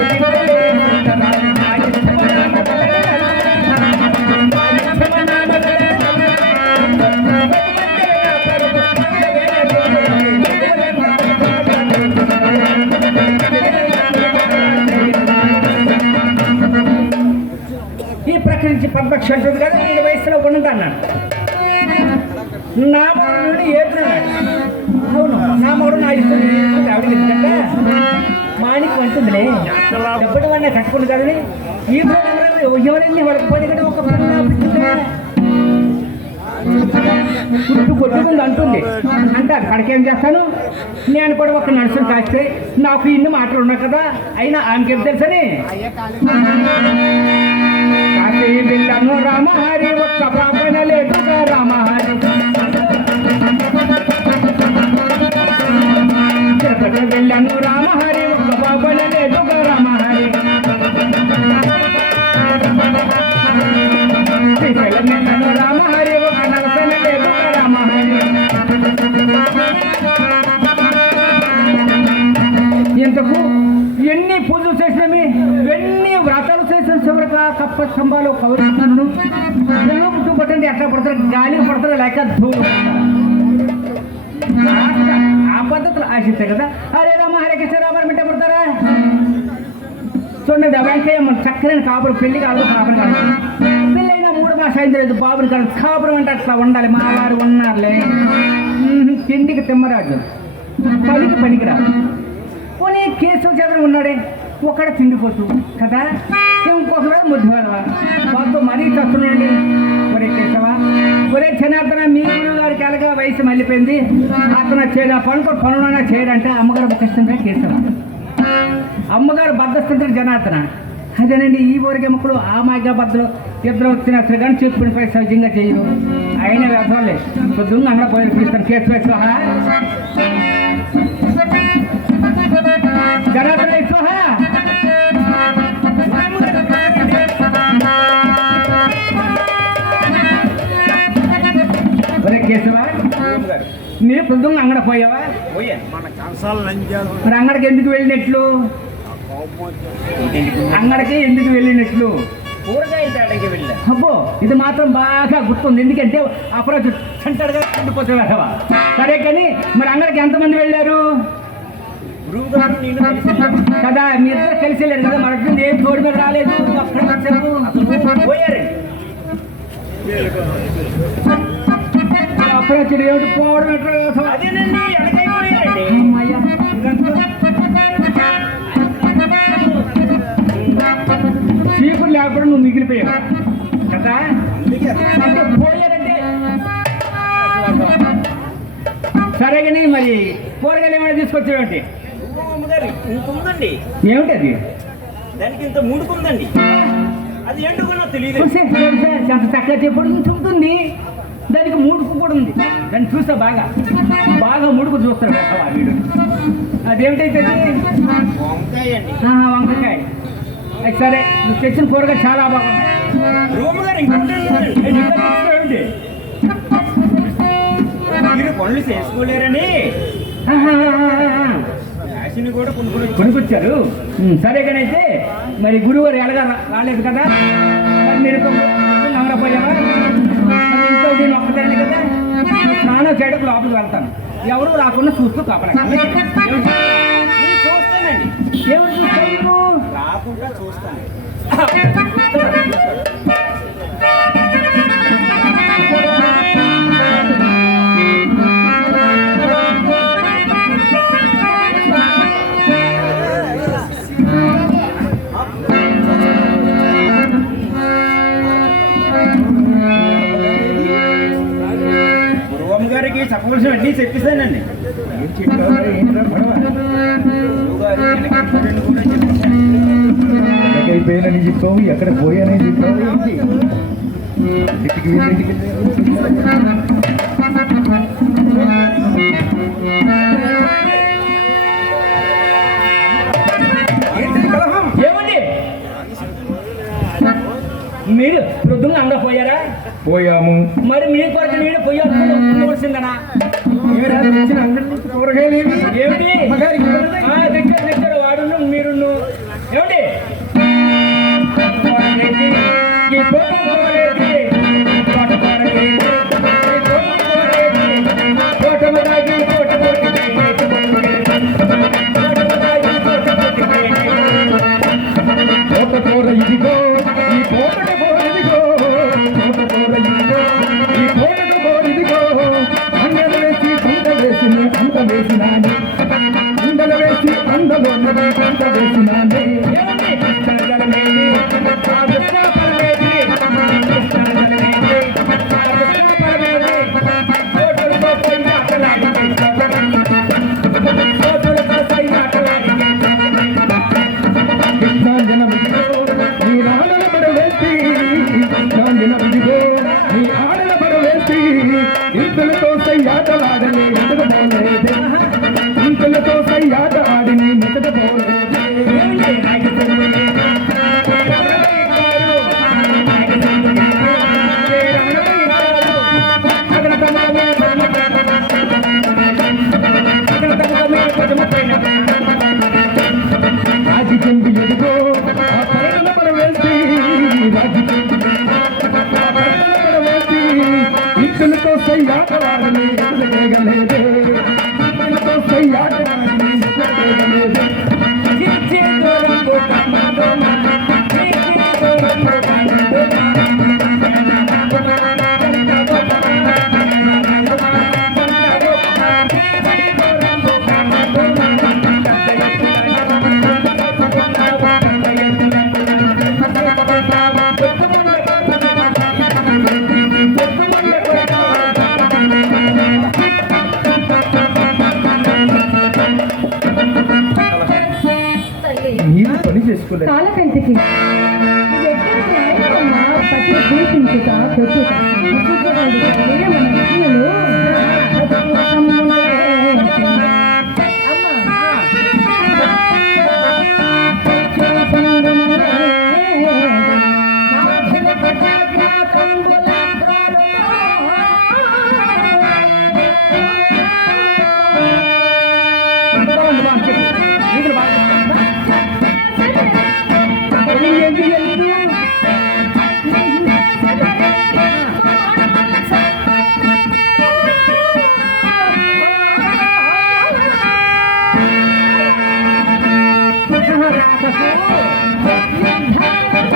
ఈ డబ్బులు కానీ ఈ ప్రోగ్రాంలో ఎవరైనా వాళ్ళకి పని ఒక చుట్టూ కొట్టుకుంది అంటుంది. అంటే అక్కడికి ఏం చేస్తాను? నేను కూడా ఒక నడుచుని కాస్తే నాకు ఇన్ని మాటలు ఉన్నాయి కదా అయినా ఆమెకి ఏం తెలుసని? కాశీ బిల్లను రామహరి ఒక్క పాపన లేదుగా రామహారి. తిరుపతి బిల్లను రామహారి ఒక్క పాపన లేదుగా రామహారి. ఇంతకు ఎన్ని పూజలు చేసినవి? ఎన్ని వ్రతాలు చేసిన చివరికి కప్ప స్తంభాలు కవరిస్తున్నాను పిల్లలు పుట్టు పట్టండి ఎట్లా పడతారు? గాలి పడతారు? లేక ధూళి. ఆ పద్ధతులు ఆశిస్తాయి కదా. చూడండి మన చక్కని కాపురం పెళ్ళి కాదు కాపురం కాదు. పెళ్ళైనా మూడు మాసం అయింది లేదు బాబుని కాదు కాపురం అంటే అట్లా ఉండాలి మా వారు ఉన్నారులే తిండికి తిమ్మరాజు. పనికి పనికిరాదు. పోనీ కేసు చంద్ర ఉన్నాడే ఒక్కడ తిండిపోతు కదా? ఇంకొకడు ముద్దు వెళ్ళవా వాళ్ళతో మరీ చస్తున్నాడండి ఒరే కేశవా ఒరే జనార్దన మీ గారికి ఎలాగా వయసు మళ్ళీపోయింది? అతను చేయడం పనుకో పనులైనా చేయడంటే అమ్మగారు కష్టంగా కేశవ. అమ్మగారు బద్దస్తుంటారు జనార్దన. అదేనండి ఈ ఊరికి ముక్కలు ఆ మాగా బద్దలు. ఇద్దరు వచ్చిన అసలు కానీ చెప్పుకుని పోయి సహజంగా చేయరు. అయిన వ్యవహారాలే పొద్దున్న అంగడ పోయి పిలుస్తాను కేసు వేసుకో జనార్దన కేశవా నీ పొద్దున్న అంగడ పోయావా? అంగడికి ఎందుకు వెళ్ళినట్లు? అంగడికి ఎందుకు వెళ్ళినట్లు? కూరగాయల వెళ్ళా. అబ్బో ఇది మాత్రం బాగా గుర్తుంది. ఎందుకంటే సెంటర్గా ఉండిపోతావా సరే కానీ మరి అంగడికి ఎంతమంది వెళ్ళారు? కదా మీ ఇద్దరు కలిసి వెళ్ళారు కదా మనకు ఏం తోడు మీద రాలేదు? పోయారు. అప్రోచ్ ఏమిటి? పోవడం? అదేనండి వెనకైపోయారండి అమ్మయ్య. లేకుండా నువ్వు మిగిలిపోయావు. కదా? అంటే పోయారంటే. సరే కానీ మరి కూరగాయలు ఏమైనా ఇంత ఉందండి. ఏమిటి అది దానికి ఇంత ముడుకుందండి అది ఎండుకున్నా తెలియదు చక్కగా చెప్పడం. ఉంటుంది దానికి ముడుకు కూడా ఉంది. దాన్ని చూసా బాగా. బాగా ముడుకు చూస్తాడు వీడు. అదేమిటైతే వంకాయ వంకాయ. సరే నువ్వు తెచ్చిన కూరగాయలు చాలా? మీరు పనులు చేసుకోలేరని. యాసిని కూడా. కొనుక్కొచ్చారు. సరే కానీ అయితే మరి గురువారు ఎలాగా రాలేదు కదా? మరి మీరు నమ్మకపోయావా ఇంట్లో నేను ఒక్కదాన్ని కదా? స్నానం చేయడం లోపలికి వెళ్తాను. ఎవరు రాకుండా చూస్తూ నేను చూస్తానండి. ఎవరు చూస్తారు? నువ్వు? రాకుండా చూస్తాను. గారికి చెప్పేశానండి. ఏం గొడవ? గురువు గారు కూడా చెప్పేశాను. ఎక్కడిపోయానని చెప్పావు ఎక్కడ పోయానని చెప్పావు మీరు వృద్ధులు అందపోయారా పోయాము. మరి మీ కొరకు నేను పోయాల్సి ఉండవలసిందనా ఏరా తెచ్చిన అంగడి నుంచి కూరగాయలు ఏవి? ఏమిటి? Santa Vecina, Thank you.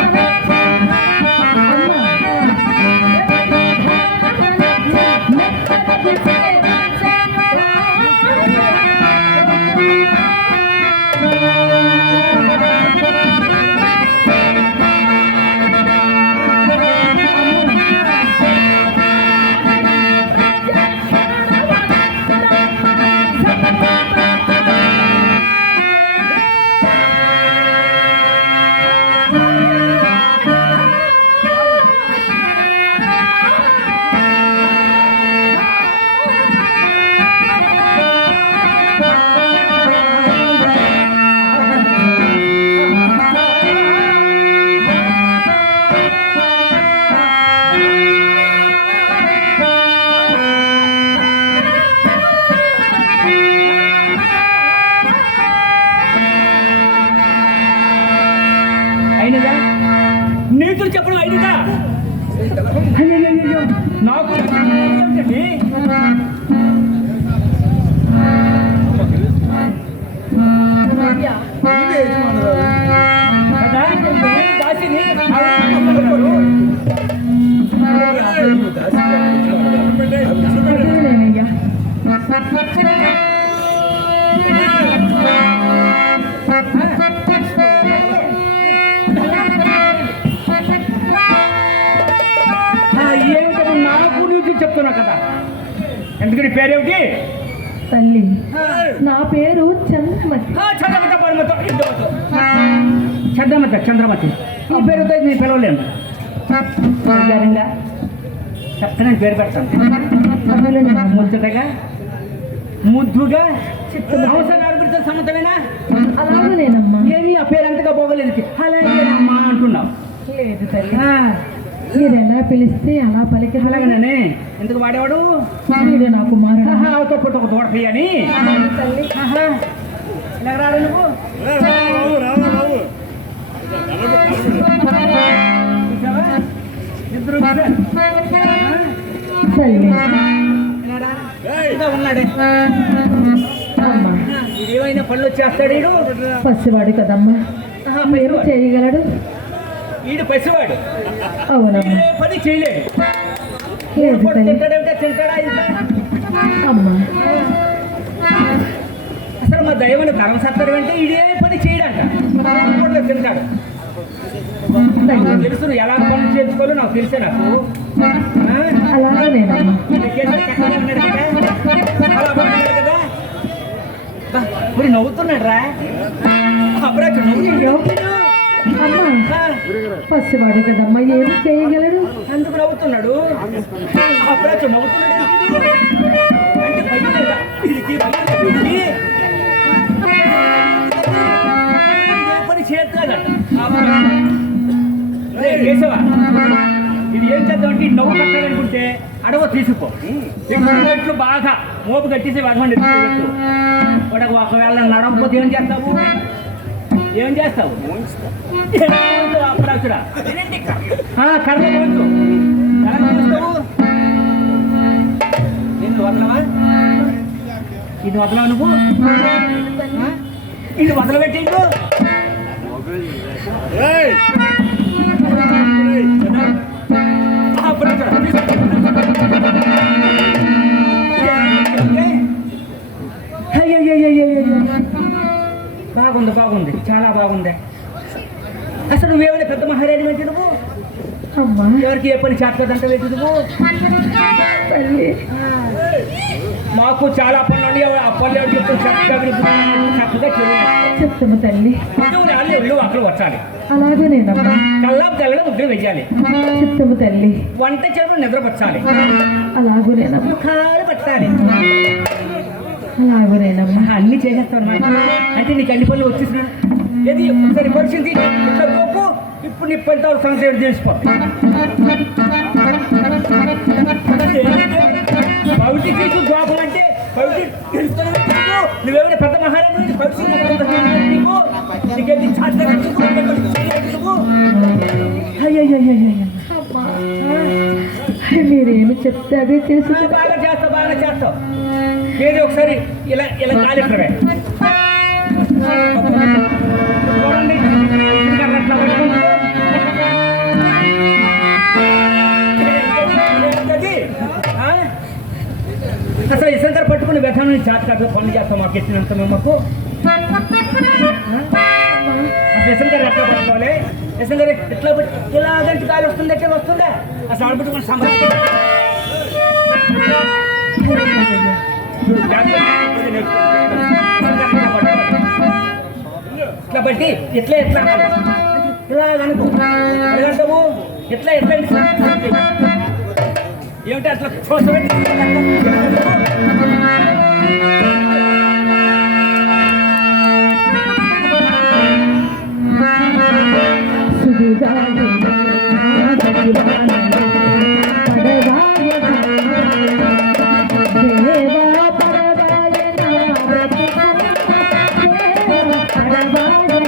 నీతులు చెప్పడం అయినదా నాకు Yeah. గురించి చెప్తున్నా కదా. ఎందుకని? పేరేమిటి? తల్లి. నా పేరు చంద్రమతి. చంద్రమతి పరమత చంద్రమత చంద్రమతి. నీ పేరుతో నేను పిలవలేము. చెప్తే పేరు పెడతాను. ముద్దుగా ముద్దుగా సమతమేనా? అలాగే ఏమి ఆ పేరు అంతగా పోగలేదు. అలాగేనమ్మా అంటున్నావు. లేదు తల్లి. మీరు ఎలా పిలిస్తే అలా పలికి అలాగనే ఎందుకు వాడేవాడు? వీడు నా కుమారుడు. ఒక పుట్ట ఒక తోట అని తల్లి. పళ్ళు వచ్చేస్తాడు పసివాడు కదమ్మా. మీరు చేయగలడు? ఈడు పసివాడు. తింటాడా ఇంత అమ్మా. అసలు మా దైవని తరం సత్తడం అంటే ఇదే పని చేయడంట. తింటాడు. నాకు తెలుసు ఎలా పనులు చేసుకోవాలో నాకు తెలుసే నాకు. మరి నవ్వుతున్నాడు రా అమ్మా ఆ, పసివాడు కదమ్మా ఏం చేయగలడు? అందుకు నవ్వుతున్నాడు? పని చేస్తాడట రే, ఇది ఏం చేద్దామంటే ఈ నవ్వు కట్టాలనుకుంటే అడవ తీసుకో ఎక్కువ బాగా మోపు కట్టేసి వదమండి వాడు ఒకవేళ నడవకపోతే ఏం చేస్తావు? ఏం చేస్తావు? అప్పుడాచుడా కర్మ పోతు ఎలా నేను వదలవా? ఇది వదలవా నువ్వు? ఆ? ఇది వదలబెట్టేండు? బాగుంది. అసలు నువ్వేమైనా పెద్ద అంటే నువ్వు? అమ్మా. ఎవరికి ఏ పని నువ్వు? తల్లి. మాకు చాలా పనులు ఆ పనులు ఎవరు చెప్తే చక్కగా తల్లి. ఇల్లు అక్కడ వచ్చాలి అలాగేనేనమ్మా కల్లాపు తెల్లడం ముగ్గురు వెయ్యాలి. చెప్తాము తల్లి. వంట చేపలు నిద్రపరచాలి. అలాగేనేనమ్మా ముఖాలు పట్టాలి. అలాగేనేనమ్మా అన్ని చేసేస్తాను. అంటే నీకు అన్ని పనులు వచ్చేసిన ఏది ఒకసారి పరిస్థితి ఇట్లా గోపు ఇప్పుడు నీ పని తాలూ సంగతి తెలిసిపోతుంది పవిటి చేసి గోపం అంటే పవిటి తెలుస్తున్నావు నీకు? నువ్వేమైనా పెద్ద మహారాజు పవిటి నీకు నీకేంటి ఛాత నువ్వు అయ్యయ్యయ్యయ్యయ్య. అమ్మా మీరేమి చెప్తే అదే చేసి ఆ, బాగా చేస్తావు బాగా చేస్తావు ఏది ఒకసారి ఇలా ఇలా కాలిక్కడమే ఏంటది? ఆ? అసలు ఇసంకర పట్టుకుని వ్యర్థం నుంచి చేత కాదు పనులు చేస్తాం మాకు ఇచ్చినంత మేము మాకు? అసలు ఇసంకర ఎట్లా పట్టుకోవాలి? ఇసంకర ఎట్లా పట్టు ఇలాగంటి కాలు వస్తుంది ఎట్లా వస్తుందా? అసలు ఆడబెట్టుకుని కాబట్టి ఇట్లా ఎట్లా ఇలా అనుకో ఎలాగంటావు ఎట్లా ఎట్లా ఏమిటి అట్లా చూసబెట్టి Thank you. Bye-bye.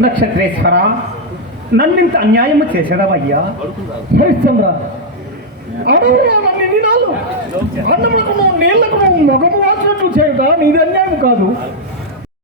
నక్షత్రేశ్వర నన్నింత అన్యాయము చేసేదవయ్యా? హరిశ్చంద్ర అడవులు నన్ను అన్నములకు నీళ్ళకు నువ్వు మొగము వాసినట్లు చేయట నీది అన్యాయం కాదు.